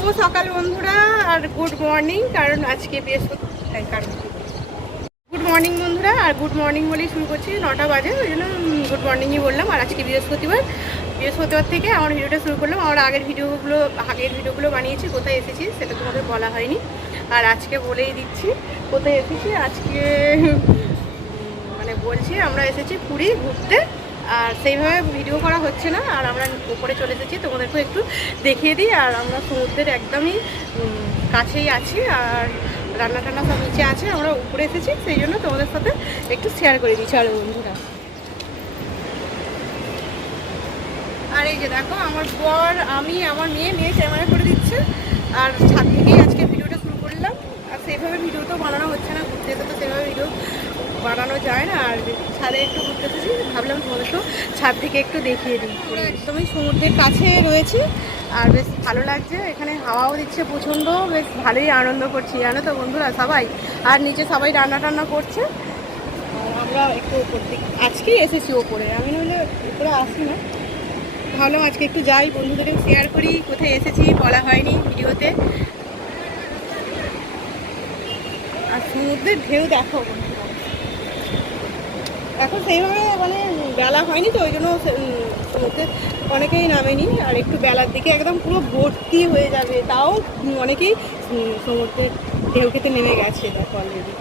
শুভ সকাল বন্ধুরা আর good morning, কারণ আজকে বৃহস্পতিবার। গুড মর্নিং বন্ধুরা, আর গুড মর্নিং বলেই শুরু করছি, 9টা বাজে, ওই জন্য গুড মর্নিংই বললাম। আর আজকে বৃহস্পতিবার থেকে আমার ভিডিওটা শুরু করলাম। আমার আগের ভিডিওগুলো বানিয়েছি, কোথায় এসেছি সেটা তোমাদের বলা হয়নি, আর আজকে বলেই দিচ্ছি কোথায় এসেছি। আজকে মানে বলছি আমরা এসেছি পুরী ঘুরতে, আর সেইভাবে ভিডিও করা হচ্ছে না, আর আমরা উপরে চলে এসেছি, তোমাদেরকে একটু দেখিয়ে দিই। আর আমরা সমুদ্রের একদমই কাছেই আছি, আর রান্না টান্না সব নিচে আছে, আমরা উপরে এসেছি, সেই জন্য তোমাদের সাথে একটু শেয়ার করে দিই। চলো বন্ধুরা, আর এই যে দেখো আমার বর, আমি, আমার মেয়ে ক্যামেরা করে দিচ্ছে, আর ছাদ থেকেই আজকে ভিডিওটা শুরু করলাম। আর সেইভাবে ভিডিও তো বানানো হচ্ছে না, ঘুরতে এসে তো সেভাবে ভিডিও বানানো যায় না, আর ছাদে একটু ঘুরতে এসেছি, ভাবলাম তোমাদের তো ছাদ থেকে একটু দেখিয়ে দিই। একদমই সমুদ্রের কাছে রয়েছি, আর বেশ ভালো লাগছে, এখানে হাওয়াও দিচ্ছে প্রচণ্ড, বেশ ভালোই আনন্দ করছি জানো তো বন্ধুরা সবাই। আর নিচে সবাই রান্না টান্না করছে, আর আমরা একটু ওপর দিকে আজকেই এসেছি ওপরে, আমি নইলে উপরে আসি না, ভাবলাম আজকে একটু যাই, বন্ধুদেরকে শেয়ার করি কোথায় এসেছি, বলা হয়নি ভিডিওতে। আর সমুদ্রের ঢেউ দেখো বন্ধুরা, এখন সেইভাবে মানে বেলা হয়নি তো, ওই জন্য সমুদ্রে অনেকেই নামেনি, আর একটু বেলার দিকে একদম পুরো ভর্তি হয়ে যাবে, তাও অনেকেই সমুদ্রের ঢেউ খেতে নেমে গেছে দেখো অলরেডি।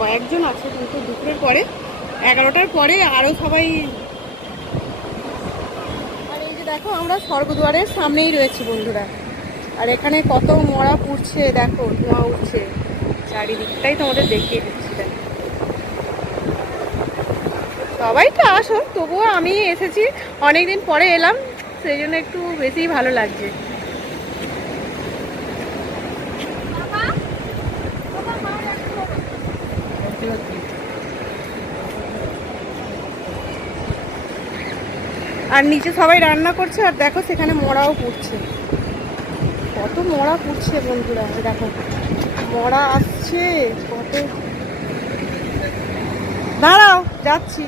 কয়েকজন আছে, কিন্তু দুপুরের পরে 11টার পরে আরও সবাই। আর এই যে দেখো আমরা স্বর্গদ্বারের সামনেই রয়েছি বন্ধুরা, আর এখানে কত মরা পুড়ছে, দেখো ধোঁয়া উঠছে চারিদিকটাই, তোমাদের দেখিয়ে দিচ্ছি। দেখো সবাই তো আসো, তবুও আমি এসেছি অনেকদিন পরে এলাম, সেই জন্য একটু বেশিই ভালো লাগছে। আর নিচে সবাই রান্না করছে, আর দেখো সেখানে মরাও পুড়ছে, কত মরা পুড়ছে বন্ধুরা, দেখো মরা আসছে কত। দাঁড়াও যাচ্ছি,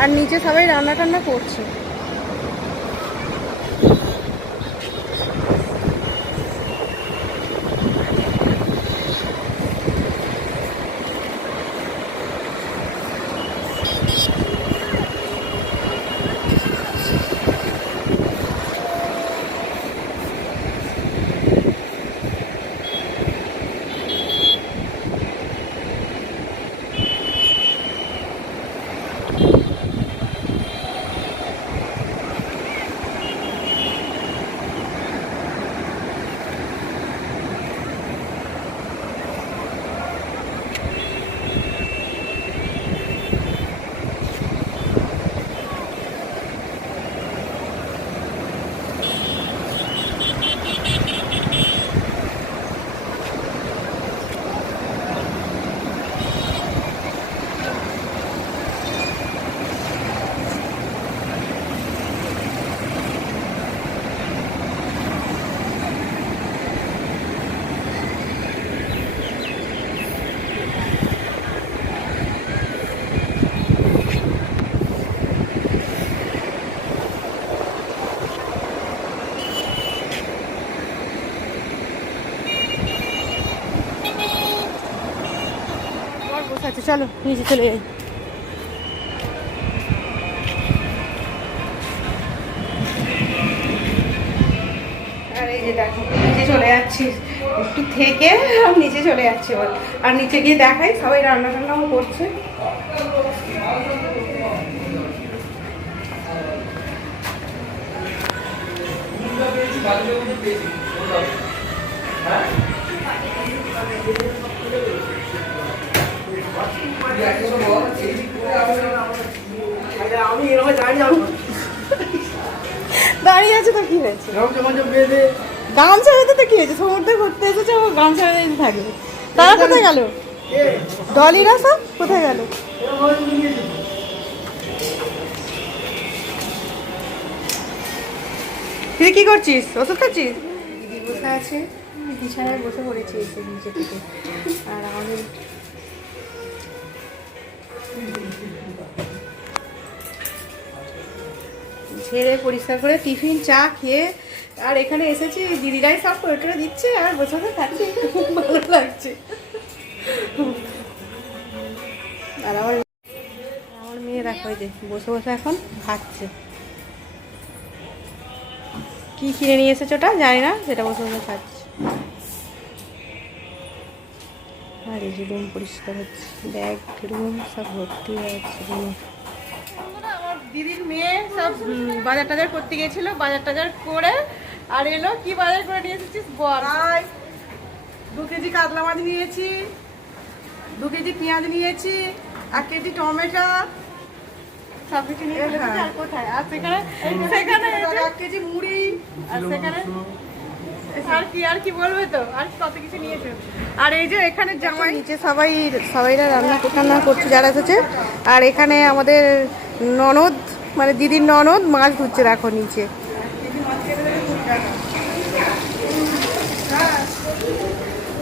আর নিচে সবাই রান্না টান্না করছে। বসে আছে, চলো নিচে চলে যাই। আর এই যে দেখো নিচে চলে যাচ্ছি, একটু থেকে নিচে চলে যাচ্ছে বল, আর নিচে গিয়ে দেখাই সবাই রান্না টান্নাও করছে। আমি এরকম দাঁড়িয়ে আছে তো কি হয়েছে, গামছা বেঁধে তো কি হয়েছে, সমুদ্রে ঘুরতে এসেছে, ও গামছা বেঁধে থাকবে। তারা কোথায় গেল, ডলিরা সব কোথায় গেল? তুই কি করছিস, ওষুধ খাচ্ছিস? দিদি বসে আছে বিছানায়, বসে পড়েছি এসে নিচে থেকে, আর আমাদের ছেড়ে পরিষ্কার করে টিফিন চা খেয়ে আর এখানে এসেছি দিদিরাই সব করে করে দিচ্ছে আর বসে বসে খাচ্ছি, খুব ভালো লাগছে। আর আমার মেয়ে দেখো এই যে বসে বসে এখন খাচ্ছে। কি কিনে নিয়ে এসেছে ওটা জানি না, সেটা বসে বসে খাচ্ছে। আর এই যে রুম পরিষ্কার হচ্ছে, ব্যাগ রুম সব ভর্তি হয়ে আছে রুমে। আমার দিদির মেয়ে সব বাজার টাজার করতে গেছিল, বাজার টাজার করে আর এলো। কি বাজার করে নিয়ে এসেছিস বল? 2 কেজি কাতলা মাছ নিয়েছি, 2 কেজি পেঁয়াজ নিয়েছি, 1 কেজি টমেটো, সব কিছু নিয়ে এসেছি। আর কোথায়? আর সেখানে 1 কেজি মুড়ি, আর সেখানে আর কি বলবে তো, আর কত কিছু নিয়েছে। আর এই যে এখানে জামাই নিচে সবাইরা রান্না করছে যারা এসেছে। আর এখানে আমাদের ননদ মানে দিদির ননদ মাছ ধুচ্ছে দেখো নিচে।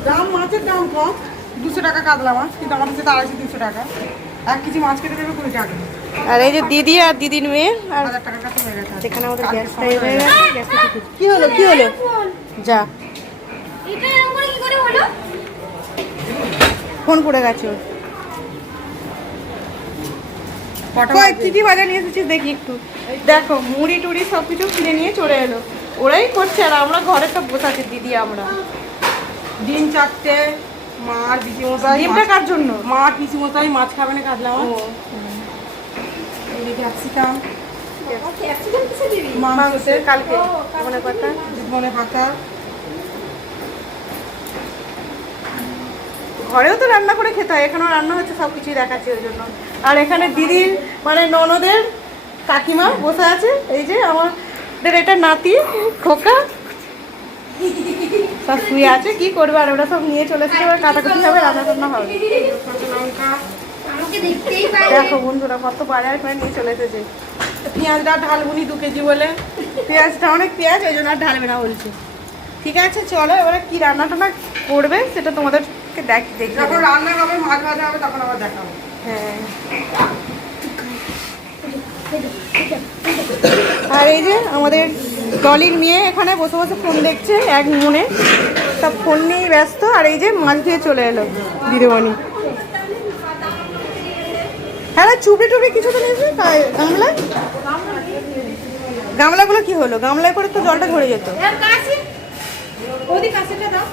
দাম মাছের দাম কম, 200 টাকা কাতলা মাছ, কিন্তু আমাদের সাথে 250-300 টাকা। 1 কেজি মাছ কেটে দেবে 20 টাকা। আর এই যে দিদি আর দিদির মেয়ে আর 1000 টাকার কাছে হয়ে গেছে। যেখানে আমাদের গ্যাসটা হয়ে গেছে। কি হলো যা এটা এরকম করে কি করে হলো? ফোন পড়ে গেছে। কি কি বাজার নিয়ে এসেছিস দেখি একটু। দেখো মুড়ি টুড়ি সব কিছু কিনে নিয়ে চলে এলো। ওরাই করছে আর আমরা ঘরে সব বসাচ্ছি দিদি। আমরা ডিম 4টে, মার পিসিমশাই। ডিমটা কার জন্য? মার পিসিমশাই মাছ খাবে না কাতলা মাছ। এই যে ক্যাপসিকাম, ক্যাপসিকাম কিসে দিবি? মাংসের কালকে মনে কথা মনে পাতা। ঘরেও তো রান্না করে খেতে হয়, এখানেও রান্না হচ্ছে, সব কিছুই দেখাচ্ছে ওই জন্য। আর এখানে দিদির মানে ননদের কাকিমা বসে আছে। এই যে আমাদের এটা নাতি খোকা সব শুয়ে আছে। কি করবে আর ওরা সব নিয়ে চলে এসেছে। এবার কাটাকুটি হবে, রান্না টান্না হবে। লঙ্কা আমাকে দেখতেই পাই। দেখো বন্ধুরা কত বাজার করে নিয়ে চলে এসেছে। পেঁয়াজটা ঢালবুনি 2 কেজি বলে। পেঁয়াজটা অনেক পেঁয়াজ, ওই জন্য আর ঢালবে না বলছে। ঠিক আছে চলো, এবারে কি রান্না টান্না করবে সেটা তোমাদেরকে দেখি। যখন রান্না হবে মাছ ভাজা হবে তখন আবার দেখাবো। হ্যাঁ। আর এই যে আমাদের ডলির মেয়ে এখানে বসে বসে ফোন দেখছে এক মনে, সব ফোন নিয়েই ব্যস্ত। আর এই যে মাছ ধুয়ে চলে এলো দিদিমণি। হ্যাঁ চুপড়ি টুপড়ি কিছু তো নিয়েছে গামলাগুলো কি হলো? গামলায় করে তো জলটা ঝরে যেত। কাশিটা দাও।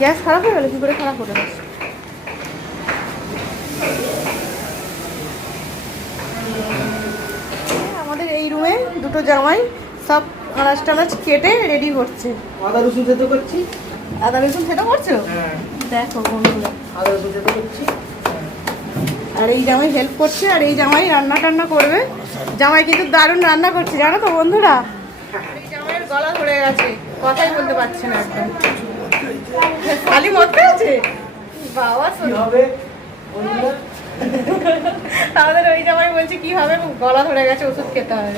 গ্যাস খারাপ হয়ে গেল? কি করে খারাপ হলো? আমাদের এই রুমে দুটো জামাই সব আনাজ টানাজ কেটে রেডি করছে। আদা রসুন থেতো করছি। আদা রসুন সেটা করছো? দেখো বন্ধুরা, আদা রসুন থেতো করছি। আর এই জামাই হেল্প করছে, আর এই জামাই রান্না টান্না করবে। জামাই কিন্তু দারুণ রান্না করছে জানো তো বন্ধুরা। এই জামাইয়ের গলা ধরে গেছে, কথাই বলতে পারছে না একদম। খালি মদ খেয়েছে বাবা। আমাদের ওই জামাই বলছে কি হবে, গলা ধরে গেছে, ওষুধ খেতে হবে।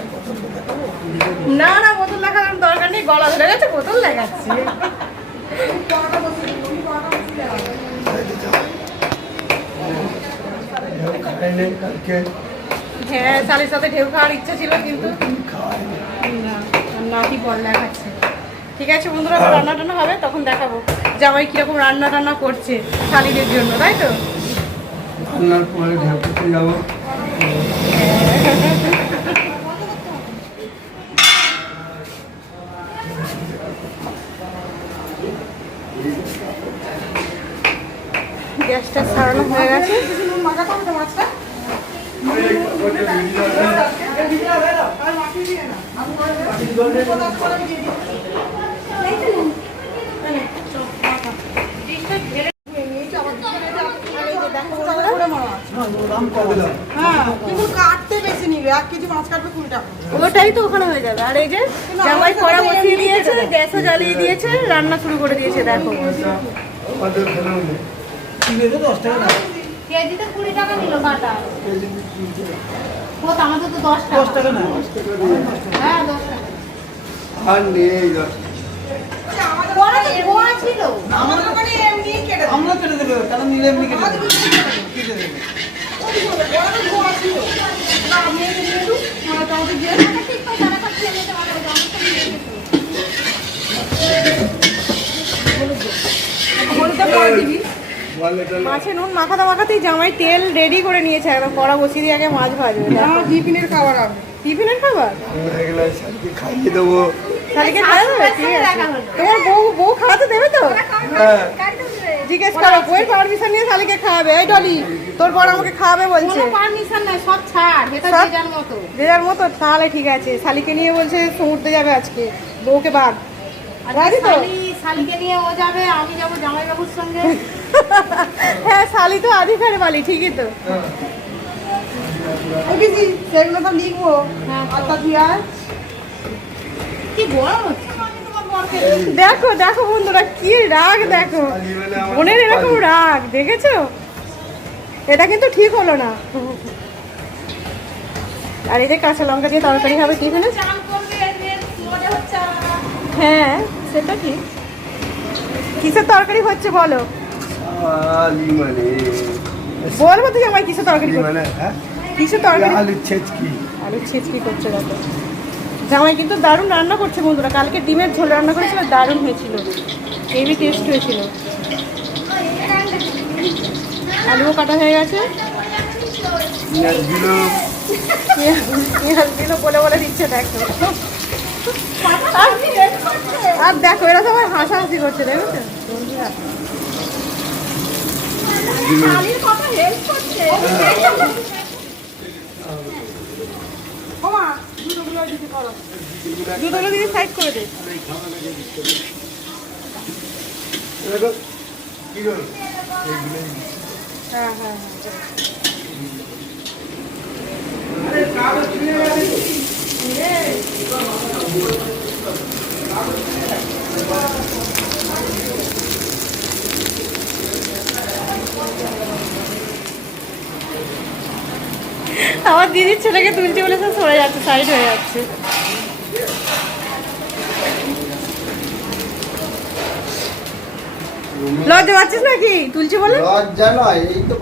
না না বোতল দেখানোর দরকার নেই, গলা ধরে গেছে বোতল দেখাচ্ছে। হ্যাঁ শালির সাথে ঢেউ খাওয়ার ইচ্ছা ছিল কিন্তু নাতি বল দেখাচ্ছে। ঠিক আছে বন্ধুরা, রান্না টান্না হবে তখন দেখাবো জামাই কিরকম রান্না টান্না করছে শালিদের জন্য, তাই তো? রান্নার পরে ঢেউ করতে যাবো। গ্যাসটা সারানো হয়ে গেছে। ওটাই তো ওখানে হয়ে যাবে। আর এই যে জামাই কড়া বসিয়ে দিয়েছে, গ্যাসও জ্বালিয়ে দিয়েছে, রান্না শুরু করে দিয়েছে দেখো। কেজিতে 20 টাকা নিল কাটা। কত আমাদের তো 10 টাকা না। হ্যাঁ 10 টাকা। আর নেই বড় ধোয়া ছিল। আমার দোকানে এমনি কেটে দেবে। আমরা কেটে দেবে কেন নিলে এমনি কেটে দেবে কেটে দেবে বড় ধোয়া ছিল। না আমি একটু মোটামুটি দিয়ে ঠিক করে তারা কাছে নিতে পারবে, আমার তো নিয়ে যেত। হলুদটা পরে দিবি। বল এটা মাছে নুন মাখাতে মাখাতেই জামাই তেল রেডি করে নিয়েছে, একদম কড়া বসিয়ে দিয়ে আগে মাছ ভাজবে। আমার টিফিনের খাবার হবে। টিফিনের খাবার এগুলো শাড়িকে খাইয়ে দেবো শালিকে খাওয়া দেবে? ঠিক আছে। তোমার বউ খাওয়াতে দেবে তো? হ্যাঁ জিজ্ঞেস করো, বউয়ের পারমিশন নিয়ে শালিকে খাওয়াবে। এই ডলি, তোর বর আমাকে খাওয়াবে বলছে। কোনো পারমিশন নাই, সব ছাড়, এটা সব? যে যার মতো। যে যার মতো, তাহলে ঠিক আছে। শালিকে নিয়ে বলছে সমুদ্রে যাবে আজকে, বউকে বাদ। রাজি তো? শালিকে নিয়ে ও যাবে, আমি যাবো জামাইবাবুর সঙ্গে। হ্যাঁ, শালি তো আধি ফেরে বালি, ঠিকই তো। বুঝেছি, সেগুলো তো লিখবো। আচ্ছা তুই আয়। কি গরম হচ্ছে। দেখো দেখো বন্ধুরা, কি রাগ দেখো, বোনের এরকম রাগ দেখেছো? এটা কিন্তু ঠিক হলো না। আর এই যে কাঁচা লঙ্কা দিয়ে তরকারি হবে টিফিনে। চান করবে, এর মজা হচ্ছে আলাদা। হ্যাঁ, সেটা কি, কিসের তরকারি হচ্ছে বলো? আলি মানে বলবো তো জামাই কিসের তরকারি আলি করছে? মানে হ্যাঁ কিসের তরকারি? আলুর ছেচকি আলু ছিচকি করছে দেখো। জামাই কিন্তু দারুণ রান্না করছে বন্ধুরা, কালকে ডিমের ঝোল রান্না করেছিল, দারুণ হয়েছিল, হেভি টেস্ট হয়েছিল। আলুও কাটা হয়ে গেছে, পেঁয়াজগুলো পেঁয়াজগুলো বলে বলে দিচ্ছে দেখো। আর দেখো এরা সবাই হাসাহাসি করছে, দেখেছো বন্ধুরা? শালির কত হেল্প করছে। ওমা, জুতোগুলো দিদি করো, জুতোগুলো দিদি সাইড করে দে। দেখো কি হলো হ্যাঁ হ্যাঁ হ্যাঁ। আমার দিদির ছেলেকে তুলছি বলে সব সরে যাচ্ছে, সাইড হয়ে যাচ্ছে। লজ্জা পাচ্ছিস নাকি তুলছি বলে? লজ্জা নয় এই তো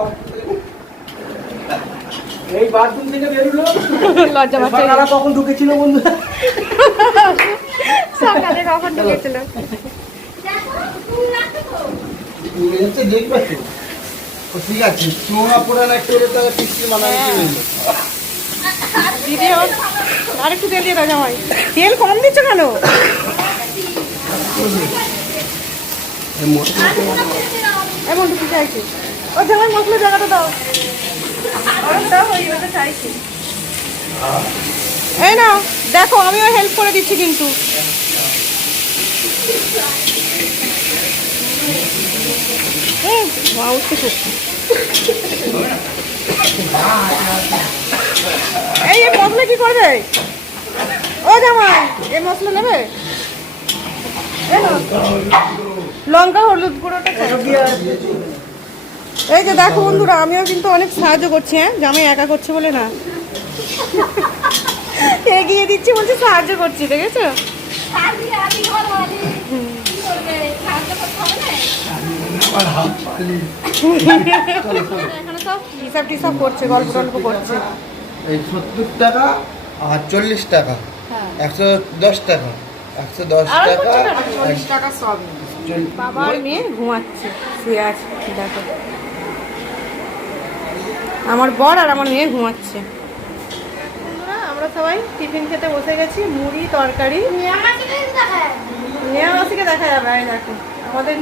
এই বাথরুম থেকে বেরোলো লজ্জা পাচ্ছে। সকালে কখন ঢুকেছিল বন্ধু সকালে কখন ঢুকেছিল? তুমি হচ্ছে দেখবে তো ও ঠিক আছে চুমা পোড়া না করে তো পিস্তি বানাই দিল দিদি আরেকটু তেল দিয়ে দাও জামাই। তেল কম দিচ্ছ কেন? এমন কি চাইছি? ও জামাই মশলা জায়গাটা দাও, দাও, ওই ওটা চাইছি। এই নাও দেখো, আমিও হেল্প করে দিচ্ছি কিন্তু। উঠতে খুব এই মশলা কি করবে? ও জামাই, এই মশলা নেবে? এই নাও, লঙ্কা হলুদ গুঁড়োটা চাই। এই যে দেখো বন্ধুরা, আমিও কিন্তু অনেক সাহায্য করছি। হ্যাঁ, জামাই একা করছে বলে না, এগিয়ে দিচ্ছি বলছে সাহায্য করছি, দেখেছো? শালি আদি ঘর আদি। কি করবে? সাহায্য করতে হবে না? আমার হাত পালি এখানে সব হিসাব টিসাব করছে, গল্প টল্প করছে। এই 70 টাকা আর 40 টাকা, হ্যাঁ। 110 টাকা, 110 আর টাকা, করছে না? 40 টাকা সব। বাবা আর মেয়ে ঘুমাচ্ছে, শুয়ে আছে দেখো। আমার বর আর আমার মেয়ে ঘুমাচ্ছে। বন্ধুরা, আমরা সবাই টিফিন খেতে বসে গেছি, মুড়ি তরকারি। নেয়ামাসিকে দেখা যাবে। এই দেখো আমাদের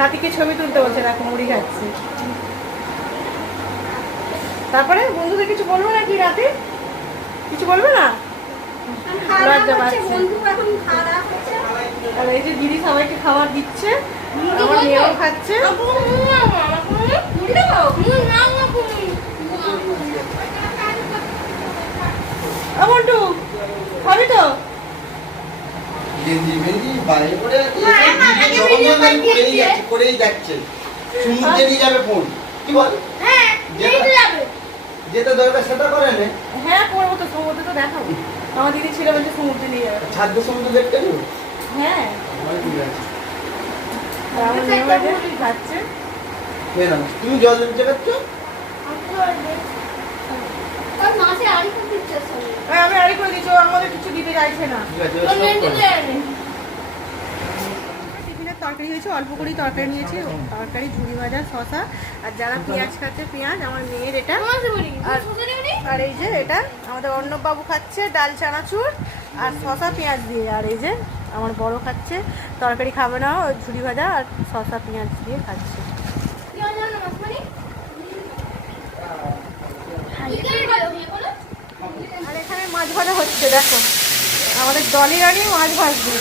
নাতিকে ছবি তুলতে বলছে, দেখো মুড়ি খাচ্ছি। তারপরে বন্ধুদের কিছু বলবো নাকি? রাতে কিছু বলবে না? লজ্জা পাচ্ছে। আর এই যে দিদি সবাইকে খাবার দিচ্ছে, আমার মেয়েও খাচ্ছে। মন্টু খাবি তো? গেঞ্জি মেঞ্জি বাইরে পড়ে আছে, জগন্নাথ করেই যাচ্ছে, সমুদ্রে নিয়ে যাবে ফোন, কি বল? যেটা দরকার সেটা করে নে, হ্যাঁ করবো তো, সমুদ্রে তো দেখাবো। আমার দিদি ছিল বলছে সমুদ্রে নিয়ে যাবে। ছাদ্য সমুদ্র দেখতে নেই। হ্যাঁ, আমার মেয়ে বাজে খাচ্ছে। খেয়ে নাও। তুমি জল দিতে পারছো? আর মাসে আড়ি করে দিচ্ছে সব। আমি আড়ি করে দিচ্ছি, ও আমাদের কিছু দিতে চাইছে না। ঠিক আছে, ওর সব মেয়ে করো। দিলে টিফিনের তরকারি হয়েছে, অল্প করেই তরকারি নিয়েছি, তরকারি ঝুড়ি ভাজা শশা, আর যারা পেঁয়াজ খাচ্ছে পেঁয়াজ, আমার মেয়ের এটা, তোমাকে বলি আর সুন্দরী উনি আর এই যে এটা আমাদের অর্ণববাবু খাচ্ছে ডাল চানাচুর আর শশা পেঁয়াজ দিয়ে, আর এই যে আমার বড় খাচ্ছে তরকারি খাবে না, ওই ঝুড়ি ভাজা আর শশা পেঁয়াজ দিয়ে খাচ্ছে। কি হয় জানো মাসমানি কি করে বলো আর এখানে মাছ ভাজা হচ্ছে, দেখো আমাদের দলি রানি মাছ ভাজবে,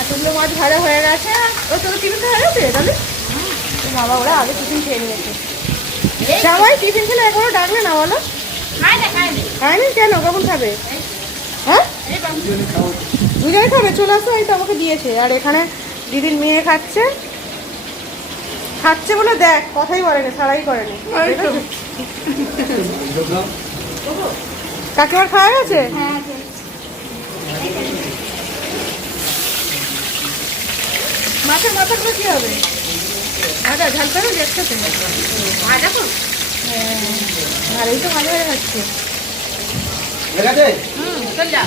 এতগুলো মাছ ভাজা হয়ে গেছে। ও তোর টিফিন হয়ে গেছে তাহলে? বাবা ওরা আগে টিফিন খেয়ে নিয়েছে। জামাই টিফিন খেলে এখনো ডাকবে না বলো? খায়নি কেন, কখন খাবে? হ্যাঁ দুজনে খাবে, চলে আসো, এই তো আমাকে দিয়েছে। আর এখানে দিদির মেয়ে খাচ্ছে, খাচ্ছে বলে দেখ কথাই বলেনি, সারাই করেনি। কাকিমার খাওয়া গেছে? মাছের মাথাগুলো কি হবে? ভাজা ঝাল করে দেখছো তো ভাজা তো, আর এই তো ভাজা হয়ে যাচ্ছে। ঠিক আছে? চল যা।